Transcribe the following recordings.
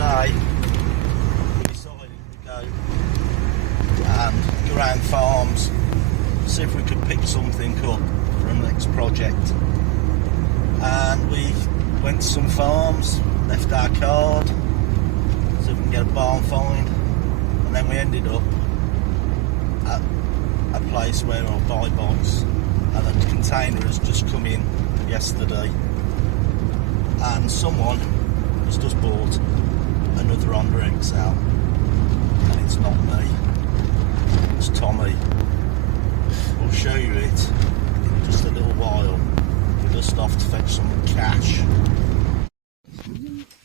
today we decided to go and go around farms, see if we could pick something up for the next project. And we went to some farms, left our card, see if we can get a barn find, and then we ended up at a place where I'll buy box, and a container has just come in yesterday, and someone has just bought another Honda XL, and it's not me, it's Tommy. We'll show you it in just a little while. We're just off to fetch some cash.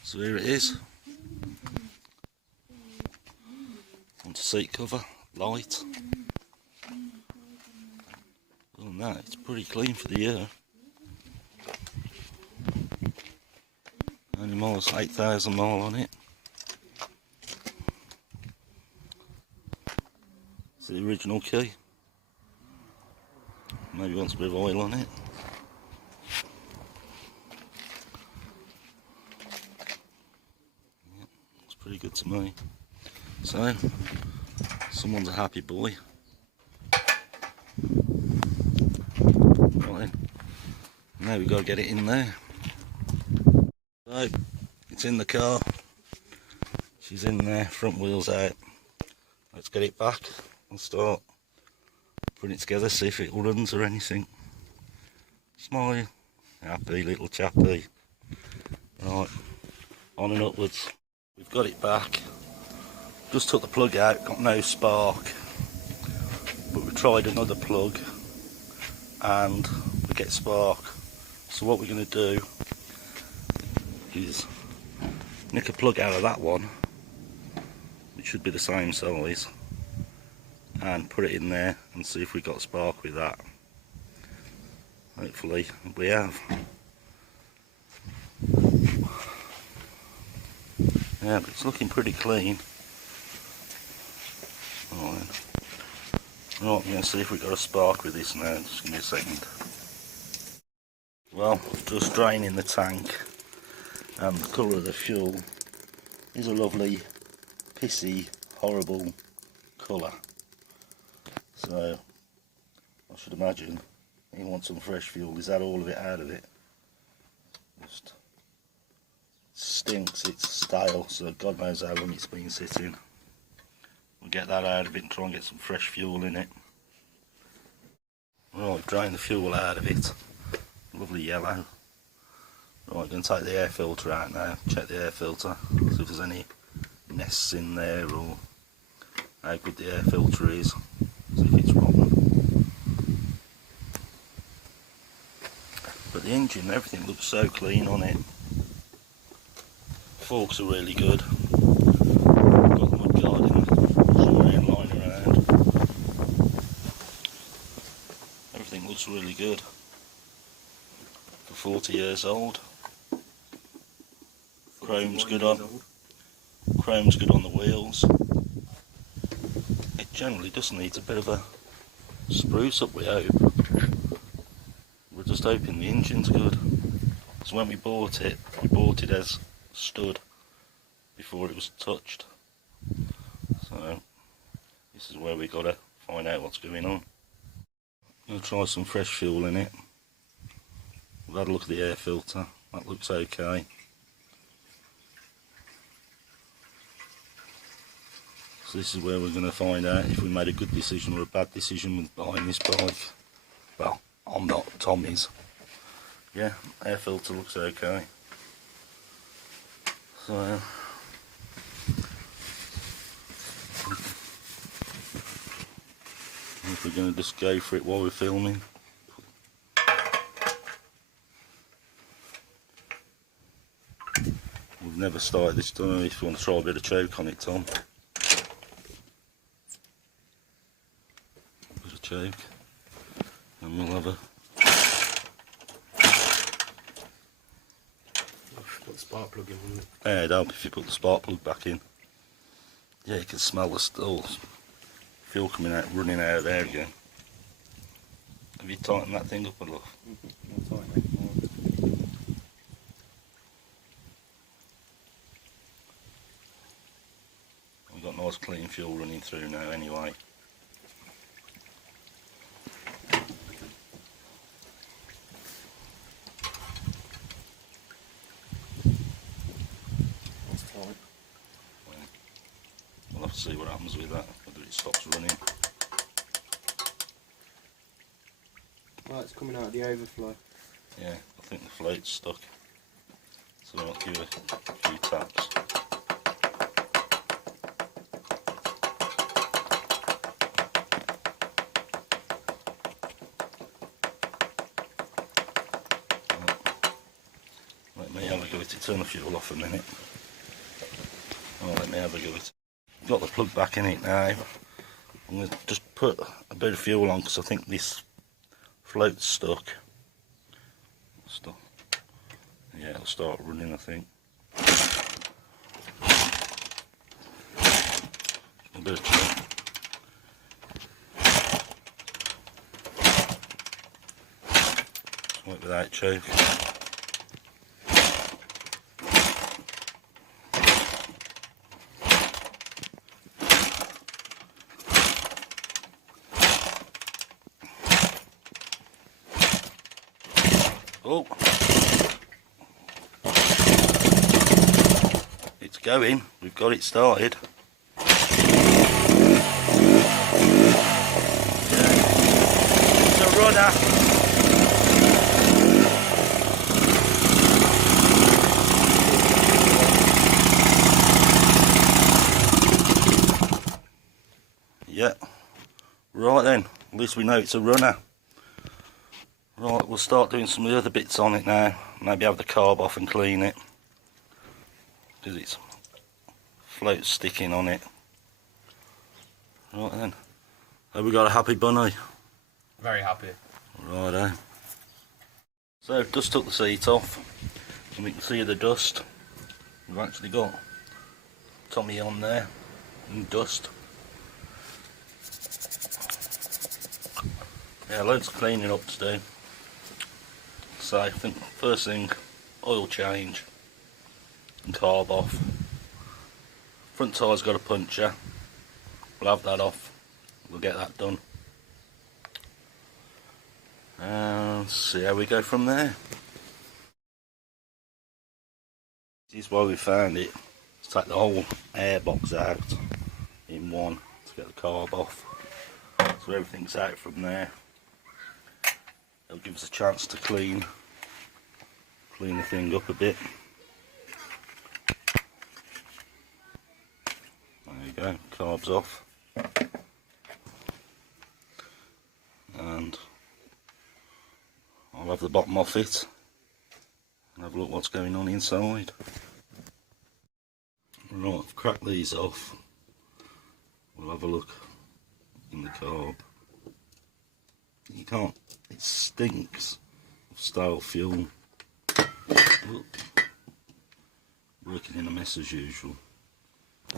So here it is. Onto seat cover, light. Other than that, it's pretty clean for the year. Only miles, 8,000 mile on it. It's the original key. Maybe wants a bit of oil on it. Yeah, looks pretty good to me. So, someone's a happy boy. Right, now we've got to get it in there. So, it's in the car. She's in there, front wheels out. Let's get it back and start putting it together, see if it runs or anything. Smile, happy little chappy. Right, on and upwards. We've got it back. Just took the plug out, got no spark. But we tried another plug and we get spark. So what we're going to do is nick a plug out of that one, which should be the same size, and put it in there and see if we got spark with that. Hopefully we have. Yeah, but it's looking pretty clean. Right, I'm going to see if we got a spark with this now. Just give me a second. Well, just draining the tank, and the colour of the fuel is a lovely, pissy, horrible colour. So, I should imagine he wants some fresh fuel. Is that all of it out of it? Just stinks, it's stale, so God knows how long it's been sitting. We'll get that out of it and try and get some fresh fuel in it. Right, drain the fuel out of it. Lovely yellow. Right, I'm going to take the air filter out now, check the air filter, see if there's any nests in there or how good the air filter is, see if it's rotten. But the engine, everything looks so clean on it. Forks are really good. Got the mud guard in the submarine line around. Everything looks really good. For 40 years old. Chrome's good on the wheels. It generally just needs a bit of a spruce up, we hope. We're just hoping the engine's good. So when we bought it as stood before it was touched. So this is where we got to find out what's going on. I'm going to try some fresh fuel in it. We've had a look at the air filter, that looks okay. So this is where we're going to find out if we made a good decision or a bad decision with buying this bike. Well, I'm not, Tommy's. Yeah, air filter looks okay. So if we're going to just go for it while we're filming. We've never started this, don't we? If you want to try a bit of choke on it, Tom. A bit of choke. And we'll have a... Put the spark plug in, wouldn't it? Yeah, it'd help if you put the spark plug back in. Yeah, you can smell the fuel coming out, running out of there again. Have you tightened that thing up a lot? Mm-hmm. Tighten it. Nice clean fuel running through now anyway. That's tight. We'll have to see what happens with that, whether it stops running. Right, it's coming out of the overflow. Yeah, I think the float's stuck. So I'll give it a few taps. Let me have a go at it. Turn the fuel off a minute. Oh, let me have a go at it. Got the plug back in it now. I'm going to just put a bit of fuel on because I think this float's stuck. Yeah, it'll start running, I think. A bit of choke. Work without choke. Oh, it's going. We've got it started. Yeah. It's a runner. Yeah. Right then. At least we know it's a runner. Right, we'll start doing some of the other bits on it now. Maybe have the carb off and clean it, because it's float sticking on it. Right then. Have we got a happy bunny? Very happy. Righto. So I've just took the seat off, and we can see the dust. We've actually got Tommy on there, and dust. Yeah, loads of cleaning up to do. So I think first thing, oil change and carb off. Front tyre's got a puncture. We'll have that off. We'll get that done. And see how we go from there. This is why we found it. Let's take the whole air box out in one to get the carb off. So everything's out from there. It'll give us a chance to clean the thing up a bit. There you go, carbs off. And I'll have the bottom off it and have a look what's going on inside. Right, I've cracked these off. We'll have a look in the carb. You can't, it stinks of stale fuel. Look, working in a mess as usual.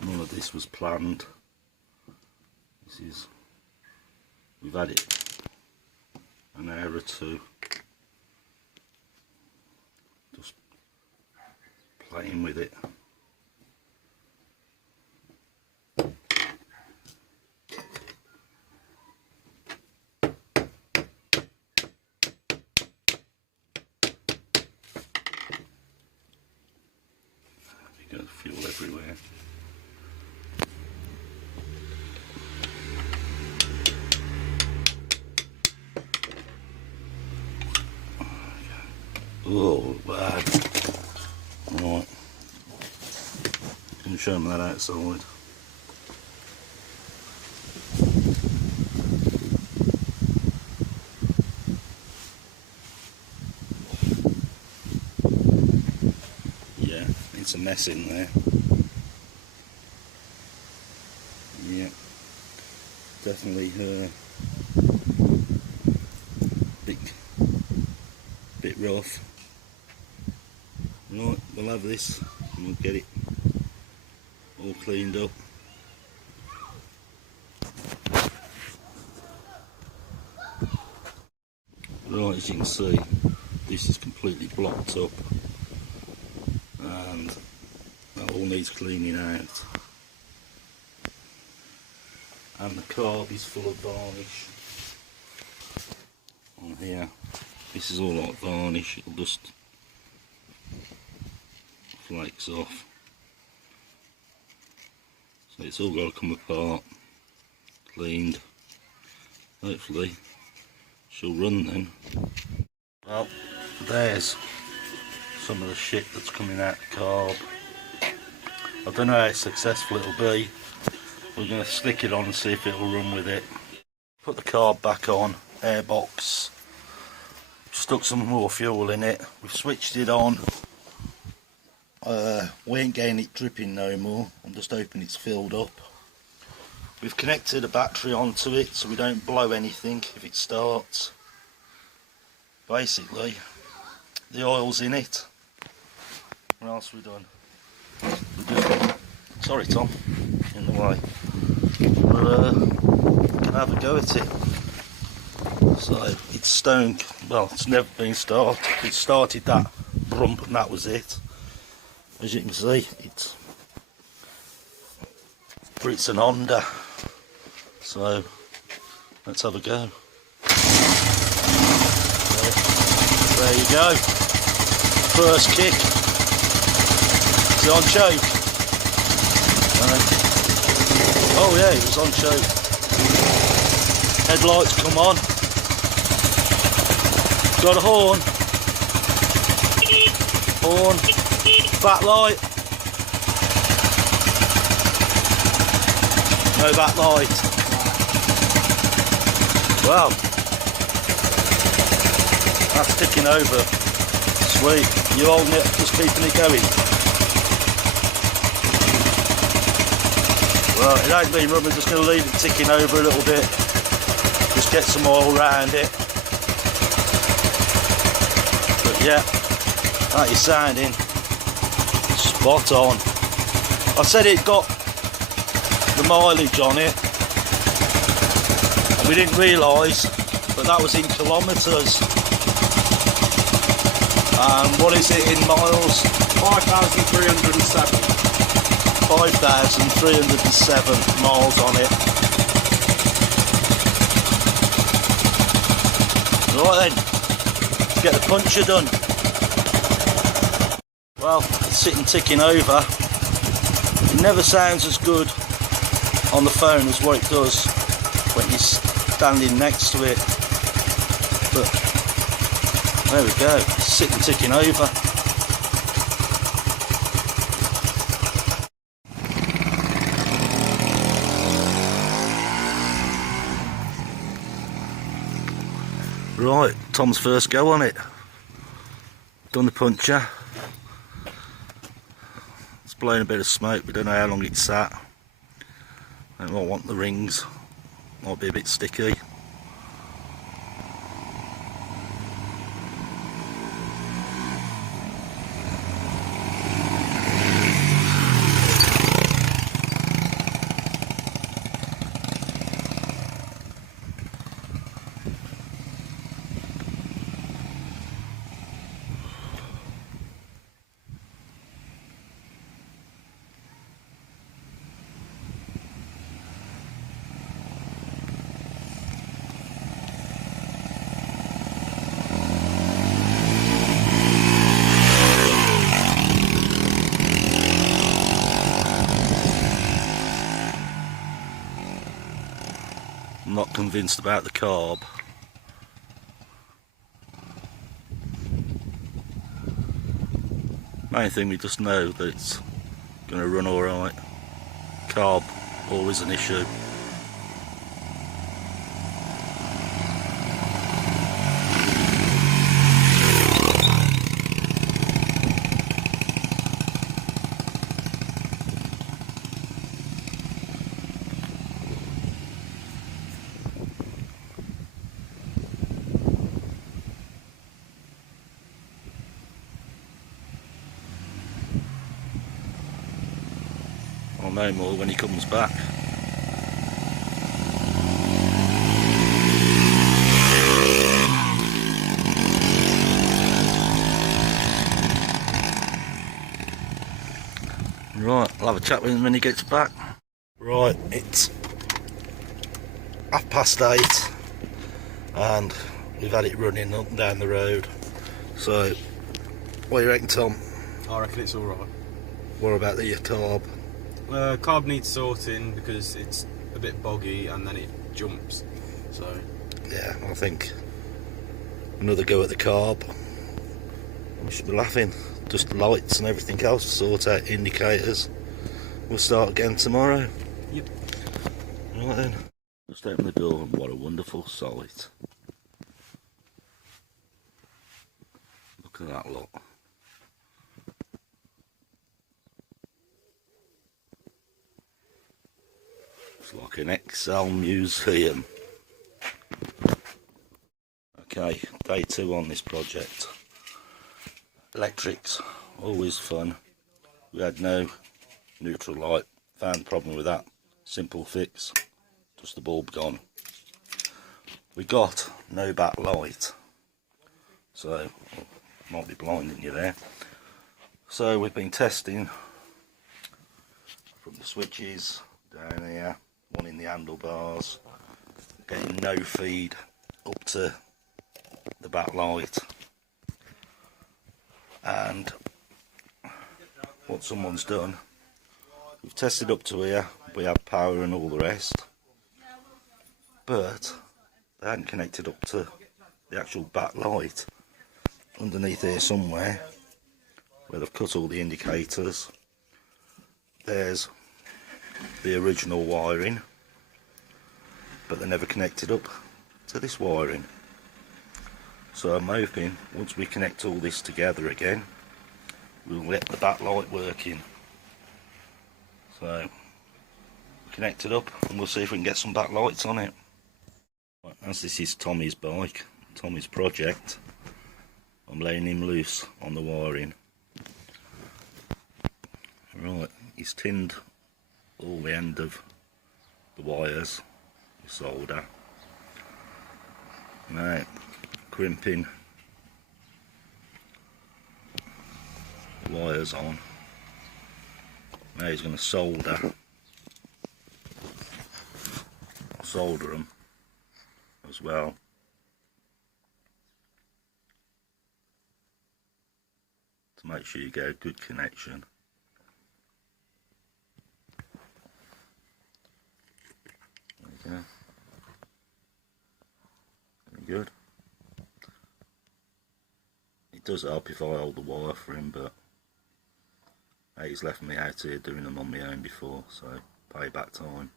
None of this was planned. This is, we've had it an hour or two just playing with it. Fuel everywhere. Oh, bad. Right. Can you show them that outside? Yeah, it's a mess in there. Yeah, definitely bit rough. Right, we'll have this and we'll get it all cleaned up. Right, as you can see, this is completely blocked up and that all needs cleaning out. and the carb is full of varnish on here. This is all like varnish, it'll just flakes off. So it's all got to come apart, cleaned. Hopefully she'll run then. Well, there's some of the shit that's coming out the carb. I don't know how successful it'll be. We're going to stick it on and see if it'll run with it. Put the carb back on, airbox. Stuck some more fuel in it. We've switched it on. We ain't getting it dripping no more. I'm just hoping it's filled up. We've connected a battery onto it so we don't blow anything if it starts. Basically, the oil's in it. What else have we done? Sorry Tom, in the way. We're going to have a go at it. So it's stone, well, it's never been started. It started that brump and that was it. As you can see, it's an Honda. So let's have a go. There you go. First kick. Is it on choke? Oh yeah, it was on choke. Headlights come on. Got a horn. Horn. Backlight. No backlight. Wow. That's ticking over. Sweet. You holding it, just keeping it going. Well, it ain't been run, we're just going to leave it ticking over a little bit. Just get some oil around it. But yeah, that is sounding spot on. I said it got the mileage on it. And we didn't realise, but that was in kilometres. What is it in miles? 5,307. 5,307 miles on it. Right then, let's get the puncture done. Well, it's sitting ticking over. It never sounds as good on the phone as what it does when you're standing next to it. But there we go, it's sitting ticking over. Right, Tom's first go on it. Done the puncture. It's blowing a bit of smoke, we don't know how long it's sat. I might want the rings, might be a bit sticky. I'm not convinced about the carb. Main thing, we just know that it's going to run alright. Carb, always an issue. I'll know more when he comes back. Right, I'll have a chat with him when he gets back. Right, it's 8:30 and we've had it running up and down the road. So, what do you reckon, Tom? I reckon it's alright. What about the carb? Carb needs sorting because it's a bit boggy and then it jumps. So Yeah, I think another go at the carb. We should be laughing. Just lights and everything else, sort out indicators. We'll start again tomorrow. Yep. Right then. Just open the door and what a wonderful sight. Look at that lot. It's like an XL museum. Okay, day 2 on this project. Electrics, always fun. We had no neutral light, found problem with that. Simple fix, just the bulb gone. We got no backlight, so might be blinding you there. So we've been testing from the switches down here, one in the handlebars, getting no feed up to the backlight. And what someone's done, we've tested up to here, we have power and all the rest, but they hadn't connected up to the actual backlight underneath here somewhere, where they've cut all the indicators. There's the original wiring, but they never connected up to this wiring. So I'm hoping once we connect all this together again, we'll get the backlight working. So connect it up and we'll see if we can get some backlights on it. Right, as this is Tommy's bike, Tommy's project, I'm laying him loose on the wiring. Right, he's tinned all the end of the wires with solder. Now, crimping the wires on. Now he's going to solder them as well. To make sure you get a good connection. There you go. Very good. It does help if I hold the wire for him, but he's left me out here doing them on my own before, so payback time.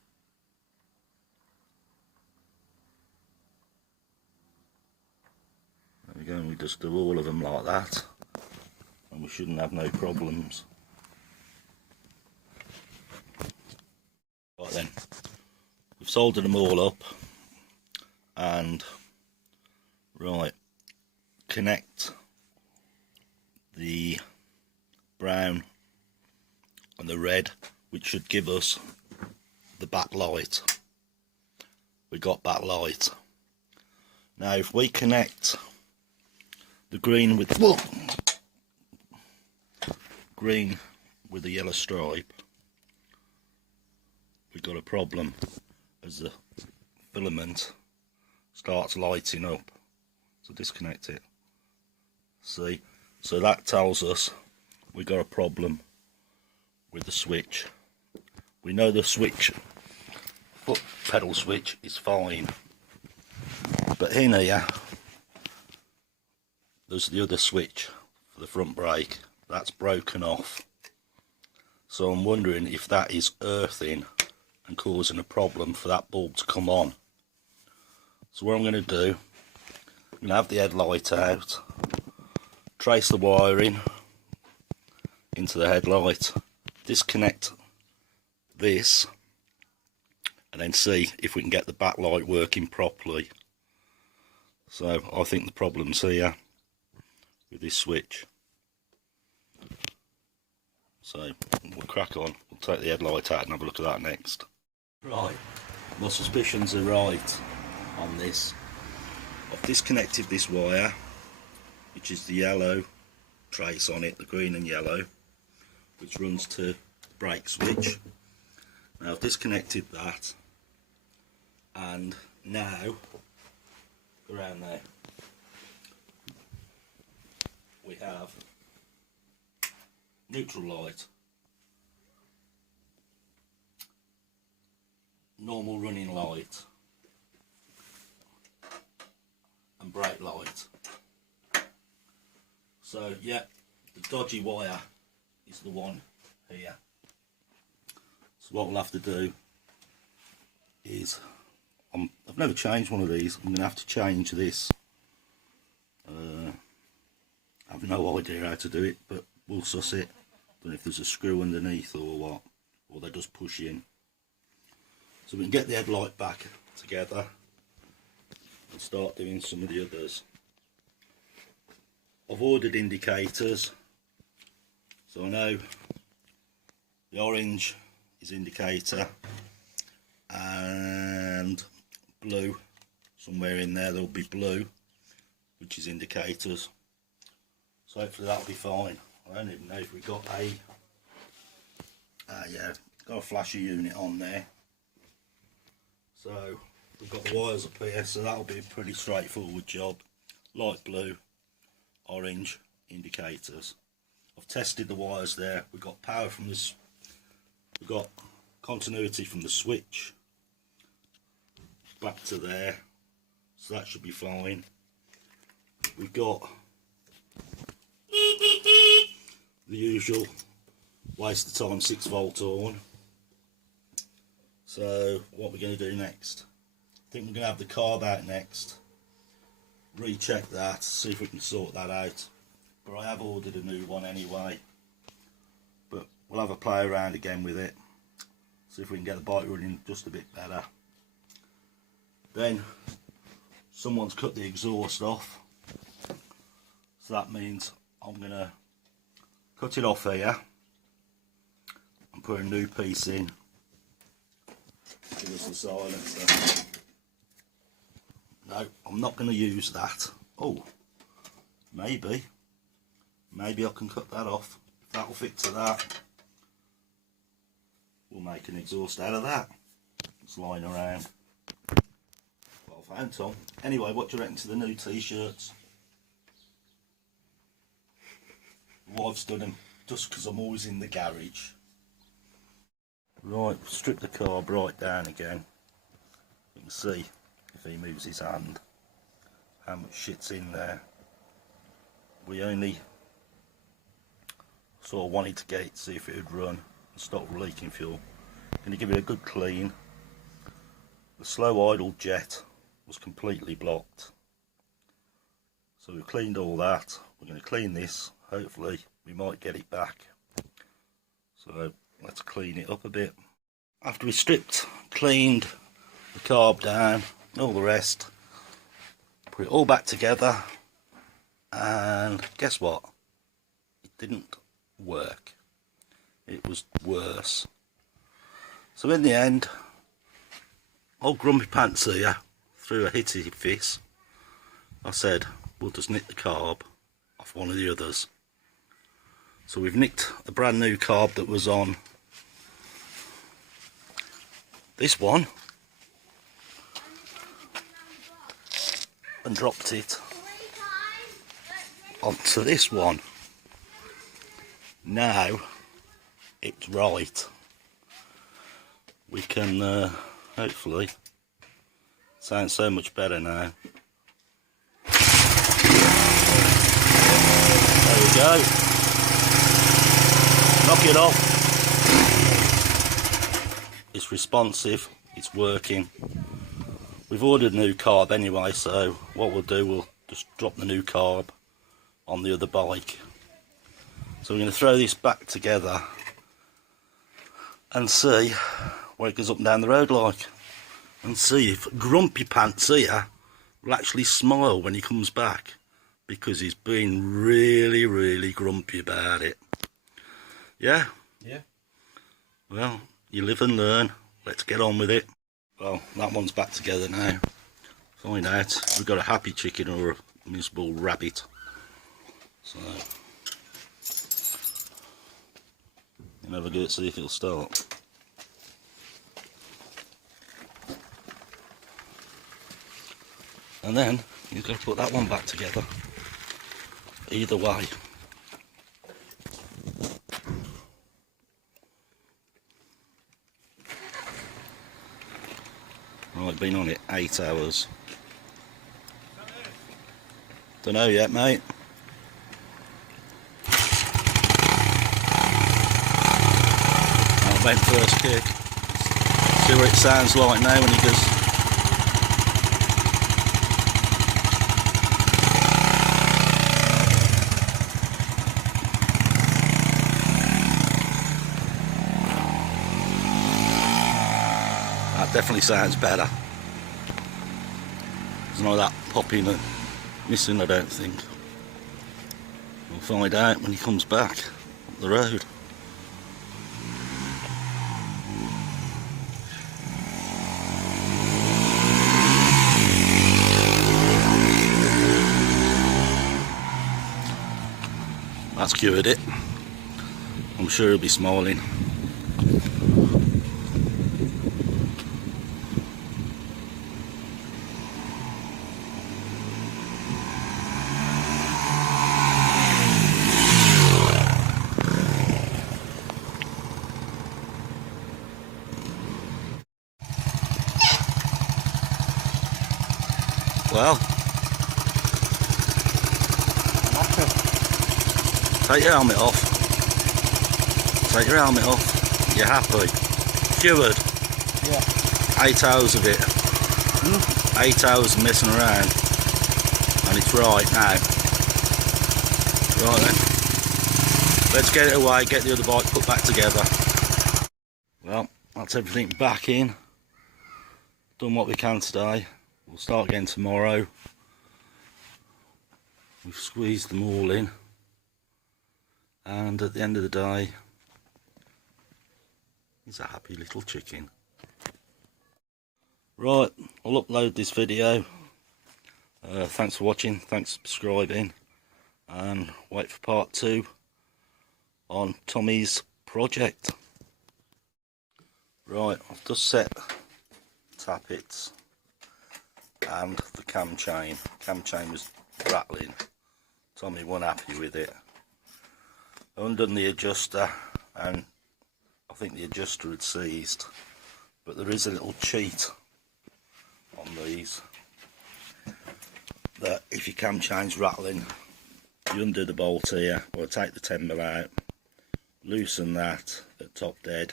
There we go, and we just do all of them like that, and we shouldn't have no problems. Right then, we've soldered them all up, and right, connect the brown and the red, which should give us the backlight. We got backlight. Now if we connect the green with green with the yellow stripe, we've got a problem as the filament starts lighting up. So disconnect it. See, so that tells us we got a problem with the switch. We know the switch, foot pedal switch, is fine, but in here there's the other switch for the front brake that's broken off. So I'm wondering if that is earthing and causing a problem for that bulb to come on. So what I'm going to do, I'm going to have the headlight out, trace the wiring into the headlight, disconnect this, and then see if we can get the backlight working properly. So I think the problem's here with this switch. So we'll crack on, we'll take the headlight out and have a look at that next. Right, my suspicions are right on this. I've disconnected this wire, which is the yellow trace on it, the green and yellow, which runs to the brake switch. Now I've disconnected that, And now, go around there, we have neutral light, normal running light, and brake light. So yeah, the dodgy wire is the one here. So what we'll have to do is, I've never changed one of these. I'm going to have to change this. I have no idea how to do it, but we'll suss it. Don't know if there's a screw underneath or what, or they just push in. So we can get the headlight back together and start doing some of the others. I've ordered indicators, so I know the orange is indicator and blue, somewhere in there there'll be blue, which is indicators. So hopefully that'll be fine. I don't even know if we've got a yeah, got a flasher unit on there. So we've got the wires up here, so that'll be a pretty straightforward job. Light blue, orange indicators. I've tested the wires there. We've got power from this, we've got continuity from the switch back to there, so that should be fine. We've got the usual waste of time 6-volt on. So what we're going to do next, I think we're going to have the carb out next, recheck that, see if we can sort that out. But I have ordered a new one anyway, but we'll have a play around again with it, see if we can get the bike running just a bit better. Then someone's cut the exhaust off, so that means I'm going to cut it off here and put a new piece in. Give us the silencer. No, I'm not going to use that. Oh, maybe I can cut that off. If that'll fit to that, we'll make an exhaust out of that. It's lying around. Well found, Tom. Anyway, what do you reckon to the new t-shirts? Wife's done them just because I'm always in the garage. Right, strip the carb right down again. You can see, if he moves his hand, how much shit's in there. We only sort of wanted to get it to see if it would run and stop leaking fuel. Going to give it a good clean. The slow idle jet was completely blocked, so we've cleaned all that. We're going to clean this. Hopefully we might get it back. So let's clean it up a bit. After we stripped, cleaned the carb down, all the rest, put it all back together, and guess what? It didn't work. It was worse. So in the end, old Grumpy Pants here threw a hitty fit. I said, we'll just nick the carb off one of the others. So we've nicked a brand new carb that was on this one and dropped it onto this one. Now it's right. We can hopefully sound so much better now. There we go. Knock it off. It's responsive, it's working. We've ordered a new carb anyway, so what we'll do, we'll just drop the new carb on the other bike. So we're going to throw this back together and see where it goes up and down the road like, and see if Grumpy Pants here will actually smile when he comes back, because he's been really grumpy about it. Yeah? Yeah. Well, you live and learn. Let's get on with it. Well, that one's back together now. Find out if we've got a happy chicken or a miserable rabbit. So, you never go to see if it'll start. And then you've got to put that one back together. Either way. Right, been on it 8 hours. Don't know yet, mate. I went first kick. See what it sounds like now when he does. That definitely sounds better. There's none of that popping and missing, I don't think. We'll find out when he comes back up the road. That's cured it. I'm sure he'll be smiling. Well, take your helmet off. Take your helmet off. You're happy. Cured. Yeah. 8 hours of it. 8 hours of messing around. And it's right now. Right then. Let's get it away, get the other bike put back together. Well, that's everything back in. Done what we can today. We'll start again tomorrow. We've squeezed them all in. And at the end of the day, he's a happy little chicken. Right, I'll upload this video. Thanks for watching, thanks for subscribing. And wait for part 2 on Tommy's project. Right, I've just set tappets and the cam chain. Cam chain was rattling. Tommy wasn't happy with it. I undone the adjuster and I think the adjuster had seized, but there is a little cheat on these that if your cam chain's rattling, you undo the bolt here, or take the 10mm out, loosen that at top dead,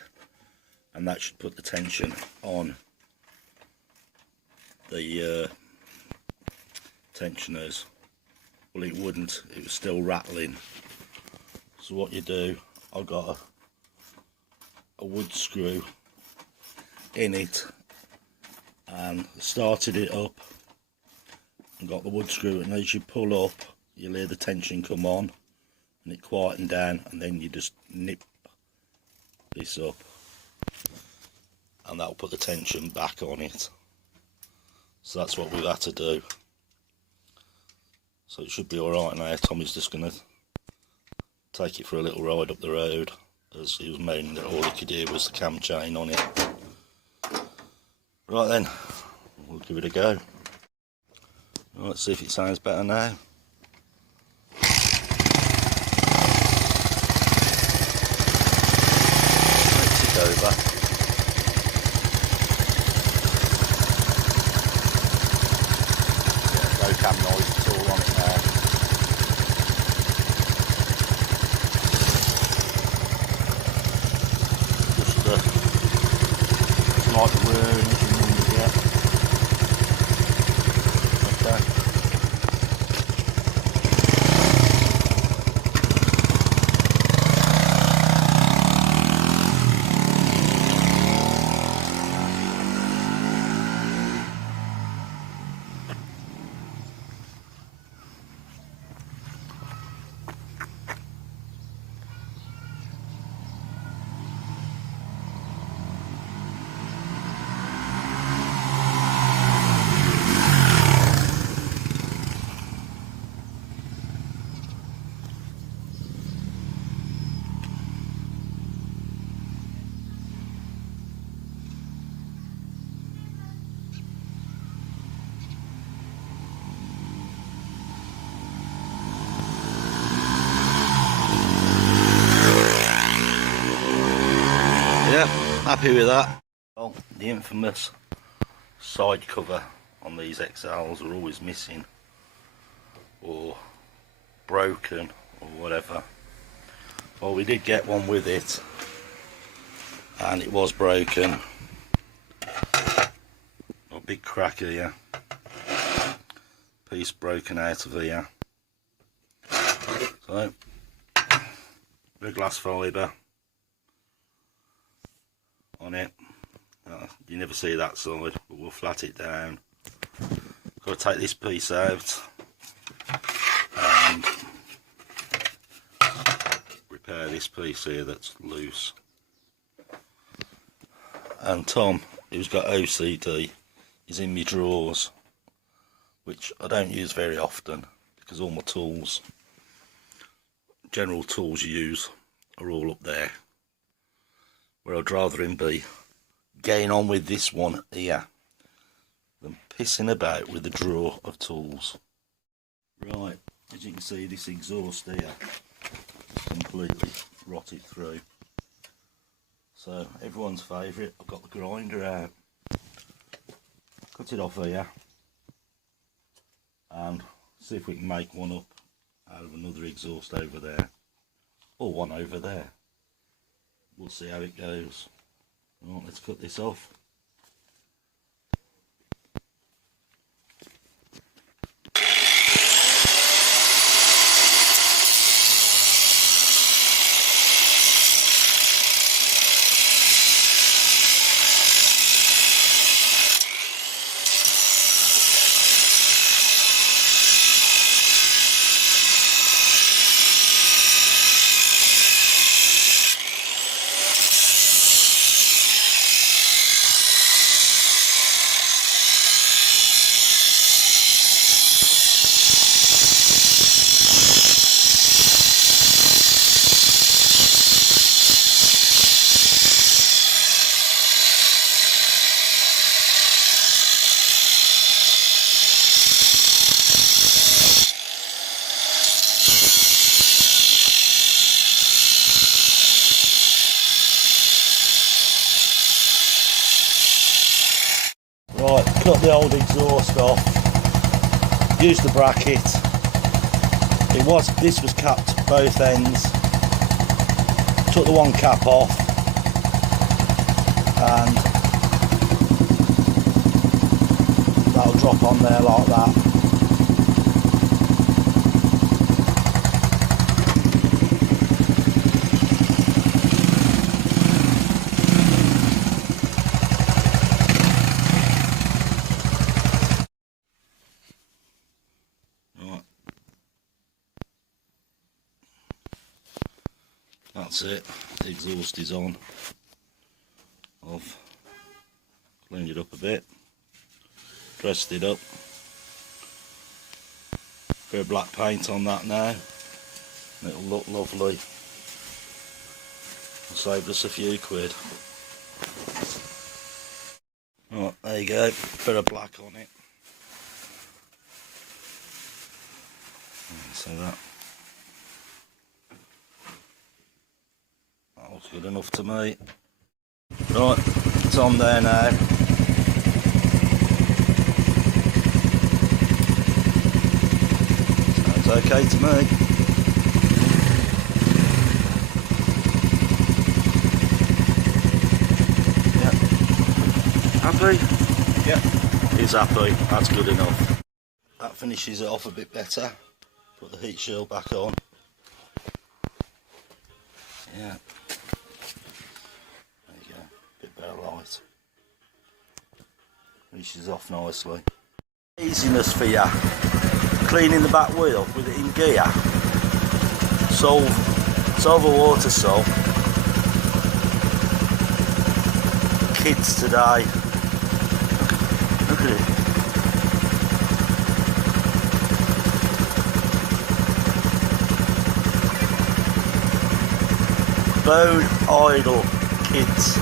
and that should put the tension on the tensioners. Well, it wouldn't, it was still rattling. So what you do, I got a wood screw in it and started it up and got the wood screw, and as you pull up you'll hear the tension come on and it quieten down, and then you just nip this up and that'll put the tension back on it. So that's what we've had to do. So it should be alright now. Tommy's just going to take it for a little ride up the road, as he was moaning that all he could hear was the cam chain on it. Right then, we'll give it a go. Right, let's see if it sounds better now. Let's it over. Yeah, no cam noise at all on it now. It's like the whirring as you normally get. Okay. Yeah, happy with that. Well, the infamous side cover on these XLs are always missing or broken or whatever. Well, we did get one with it and it was broken. A big crack here, piece broken out of here. So, big glass fibre on it. You never see that side, but we'll flat it down. Got to take this piece out and repair this piece here that's loose. And Tom, who's got OCD, is in my drawers, which I don't use very often because all my tools, general tools you use, are all up there, where I'd rather him be getting on with this one here than pissing about with the drawer of tools. Right, as you can see, this exhaust here is completely rotted through. So everyone's favourite, I've got the grinder out. Cut it off here and see if we can make one up out of another exhaust over there, or one over there. We'll see how it goes. Right, let's cut this off. Right, cut the old exhaust off, used the bracket. This was capped both ends. Took the one cap off and that'll drop on there like that. That's it, the exhaust is on. I've cleaned it up a bit, dressed it up, bit of black paint on that now, it'll look lovely. Saved us a few quid. Right, there you go, bit of black on it. So that looks good enough to me. Right, it's on there now. Sounds okay to me. Yeah. Happy? Yeah. He's happy, that's good enough. That finishes it off a bit better. Put the heat shield back on. Yeah. There you go. Bit better light. Finishes off nicely. Easiness for you. Cleaning the back wheel with it in gear. Solve a water soul. Kids today. Look at it. Bone idle kids.